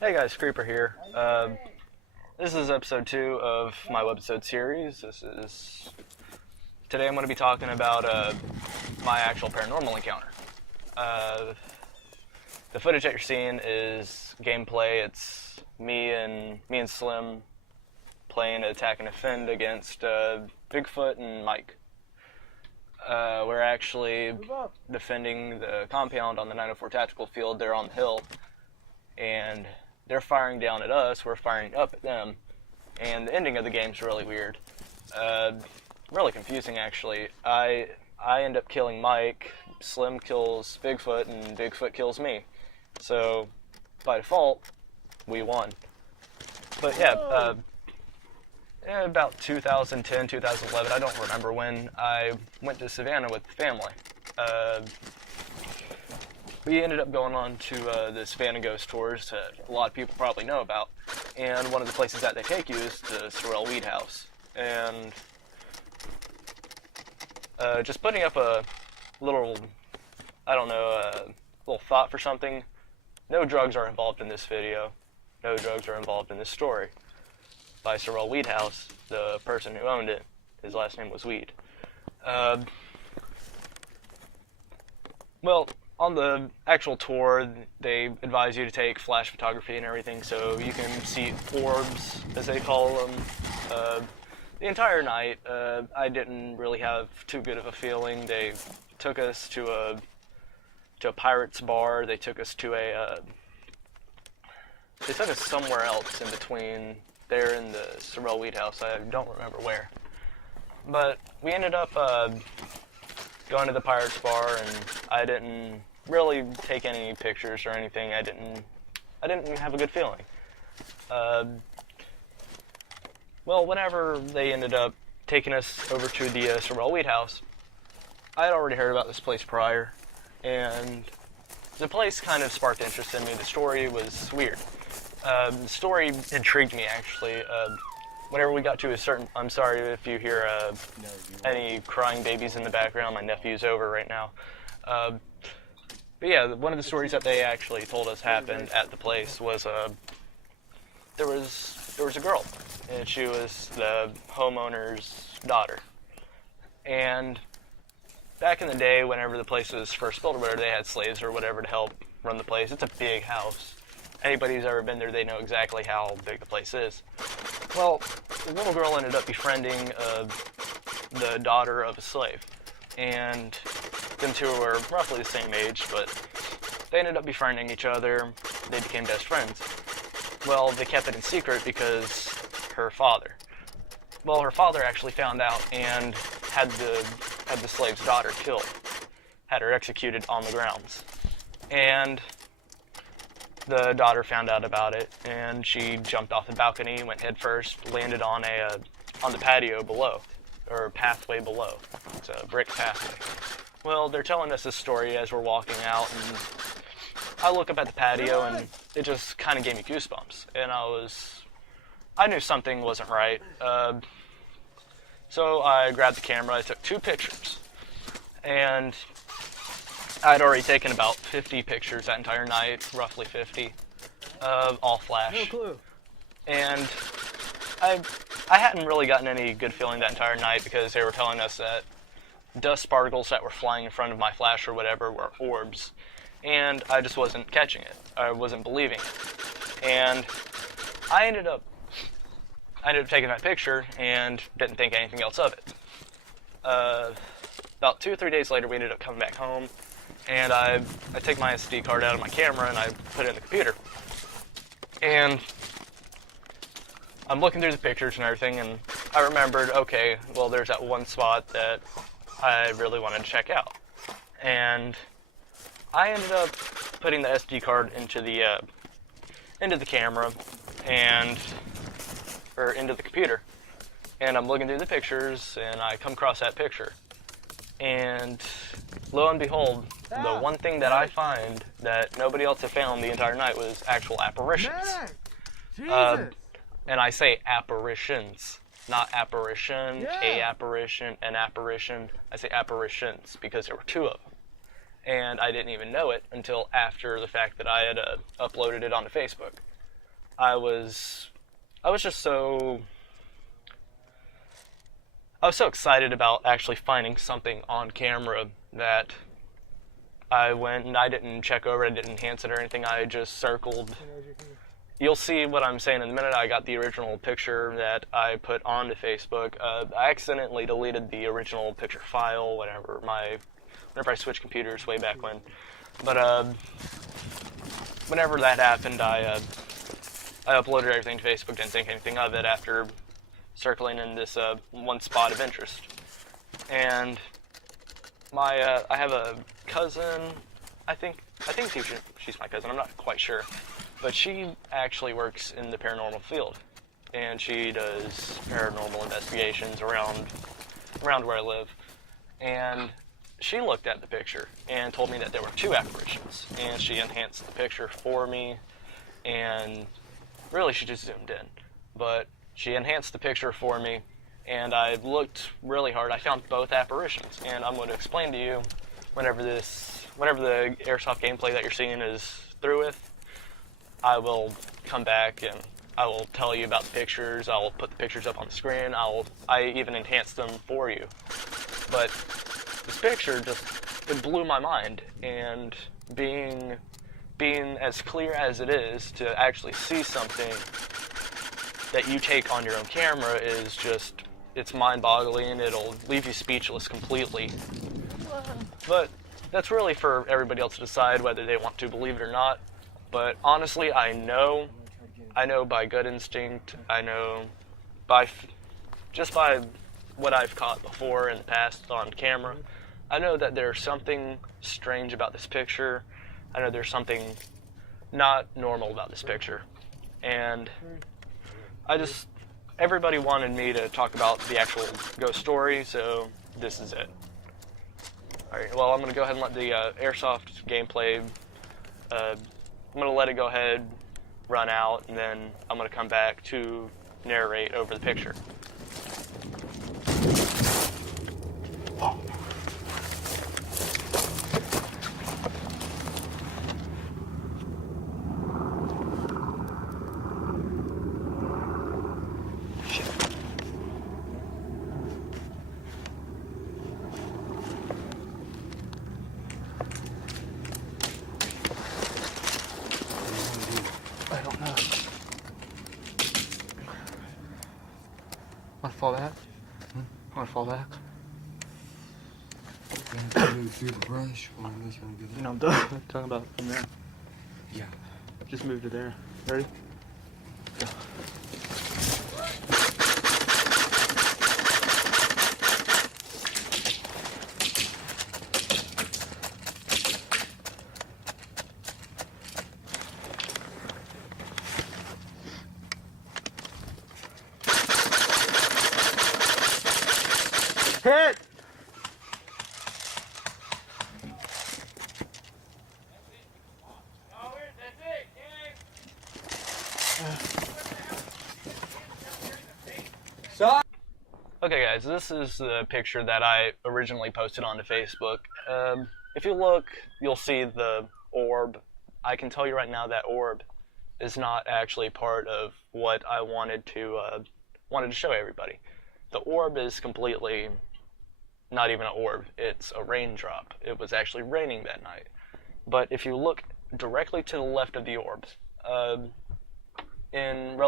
Hey guys, Creeper here. This is episode 2 of my webisode series. Today I'm going to be talking about my actual paranormal encounter. Uh, the footage that you're seeing is gameplay. It's me and Slim playing Attack and Defend against Bigfoot and Mike. We're actually defending the compound on the 904 tactical field. They're on the hill, and they're firing down at us, we're firing up at them, and the ending of the game's really weird. Really confusing, actually. I end up killing Mike, Slim kills Bigfoot, and Bigfoot kills me. So, by default, we won. But yeah, about 2010, 2011, I don't remember when, I went to Savannah with the family. We ended up going on to the Savannah Ghost Tours that a lot of people probably know about. And one of the places that they take you is the Sorrel Weed House. And just putting up a little, little thought for something. No drugs are involved in this video. No drugs are involved in this story. By Sorrel Weed House, the person who owned it, his last name was Weed. Well, on the actual tour, they advise you to take flash photography and everything, so you can see orbs, as they call them. The entire night, I didn't really have too good of a feeling. They took us to a pirate's bar. They took us to they took us somewhere else in between there and the Sorrel Weed House. I don't remember where. But we ended up going to the pirate's bar, and I didn't really take any pictures or anything. I didn't have a good feeling. Well, whenever they ended up taking us over to the Sorrel Weed House, I had already heard about this place prior, and the place kind of sparked interest in me. The story was weird. The story intrigued me, actually. Whenever we got to a certain... I'm sorry if you hear any crying babies in the background. My nephew's over right now. But yeah, one of the stories that they actually told us happened at the place was there was a girl, and she was the homeowner's daughter. And back in the day, whenever the place was first built or whatever, they had slaves or whatever to help run the place. It's a big house. Anybody who's ever been there, they know exactly how big the place is. Well, the little girl ended up befriending the daughter of a slave, and them two were roughly the same age, but they ended up befriending each other. They became best friends. Well, they kept it in secret because her father actually found out and had the slave's daughter killed, had her executed on the grounds. And the daughter found out about it, and she jumped off the balcony, went head first, landed on the patio below, or pathway below. It's a brick pathway. Well, they're telling us this story as we're walking out, and I look up at the patio, and it just kind of gave me goosebumps, and I knew something wasn't right. So I grabbed the camera, I took 2 pictures, and I'd already taken about 50 pictures that entire night, roughly 50, all flash. No clue. And I hadn't really gotten any good feeling that entire night because they were telling us that dust particles that were flying in front of my flash or whatever were orbs, and I just wasn't catching it. I wasn't believing it. And I ended up taking that picture and didn't think anything else of it. About 2 or 3 days later, we ended up coming back home, and I take my SD card out of my camera and I put it in the computer. And I'm looking through the pictures and everything, and I remembered, okay, well, there's that one spot that I really wanted to check out. And I ended up putting the SD card into the camera or into the computer. And I'm looking through the pictures, and I come across that picture. And lo and behold, the one thing that I find that nobody else had found the entire night was actual apparitions. Jesus. And I say apparitions, not apparition, a apparition, an apparition. I say apparitions because there were 2 of them. And I didn't even know it until after the fact that I had uploaded it onto Facebook. I was just so excited about actually finding something on camera that I went and I didn't check over it, I didn't enhance it or anything. I just circled. You'll see what I'm saying in a minute. I got the original picture that I put onto Facebook. I accidentally deleted the original picture file whenever I switched computers way back when. But whenever that happened, I uploaded everything to Facebook. Didn't think anything of it after circling in this one spot of interest. And I have a cousin. I think she's my cousin. I'm not quite sure. But she actually works in the paranormal field, and she does paranormal investigations around where I live. And she looked at the picture and told me that there were 2 apparitions, and she enhanced the picture for me, and really she just zoomed in. But she enhanced the picture for me, and I looked really hard. I found both apparitions, and I'm going to explain to you whenever the airsoft gameplay that you're seeing is through with. I will come back and I will tell you about the pictures. I will put the pictures up on the screen. I even enhance them for you. But this picture it blew my mind, and being as clear as it is, to actually see something that you take on your own camera is it's mind-boggling. It'll leave you speechless completely. But that's really for everybody else to decide whether they want to believe it or not. But honestly, I know by gut instinct, I know just by what I've caught before in the past on camera, I know that there's something strange about this picture. I know there's something not normal about this picture. And everybody wanted me to talk about the actual ghost story, so this is it. Alright, well, I'm going to go ahead and let the airsoft gameplay, I'm going to let it go ahead, run out, and then I'm going to come back to narrate over the picture. I don't know. Want to fall back? Want to fall back? Move through the brush, or unless you want to go No, I'm done. Talking about from there. Yeah. Just move to there. Ready? Go. Hit! Okay guys, this is the picture that I originally posted onto Facebook. If you look, you'll see the orb. I can tell you right now that orb is not actually part of what I wanted to show everybody. The orb is completely not even an orb, it's a raindrop. It was actually raining that night. But if you look directly to the left of the orbs, in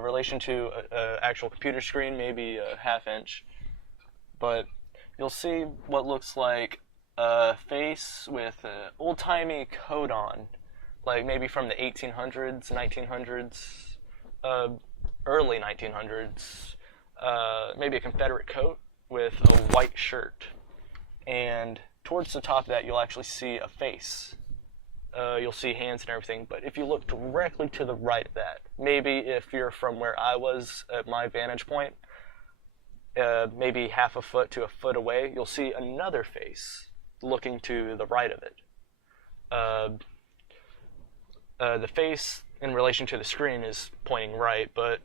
relation to an actual computer screen, maybe a half inch, but you'll see what looks like a face with an old-timey coat on, like maybe from the 1800s, 1900s, early 1900s, maybe a Confederate coat with a white shirt. And towards the top of that, you'll actually see a face. You'll see hands and everything, but if you look directly to the right of that, maybe if you're from where I was at my vantage point, maybe half a foot to a foot away, you'll see another face looking to the right of it. The face in relation to the screen is pointing right, but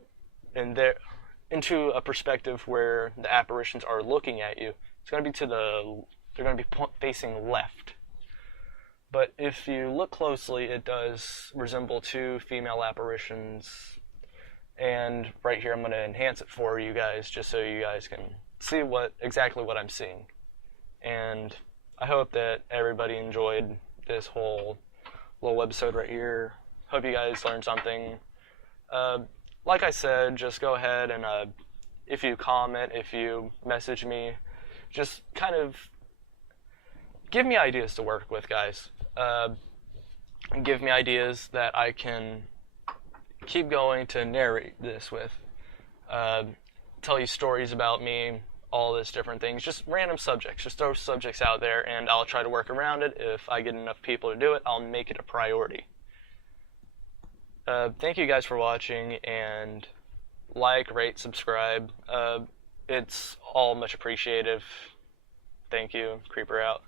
into a perspective where the apparitions are looking at you, it's going to be they're going to be facing left. But if you look closely, it does resemble two female apparitions. And right here, I'm going to enhance it for you guys, just so you guys can see exactly what I'm seeing. And I hope that everybody enjoyed this whole little episode right here. Hope you guys learned something. Like I said, just go ahead and if you comment, if you message me, just kind of give me ideas to work with, guys. Give me ideas that I can keep going to narrate this with. Tell you stories about me, all this different things, just random subjects. Just throw subjects out there, and I'll try to work around it. If I get enough people to do it, I'll make it a priority. Thank you guys for watching, and like, rate, subscribe. It's all much appreciated. Thank you. Creeper out.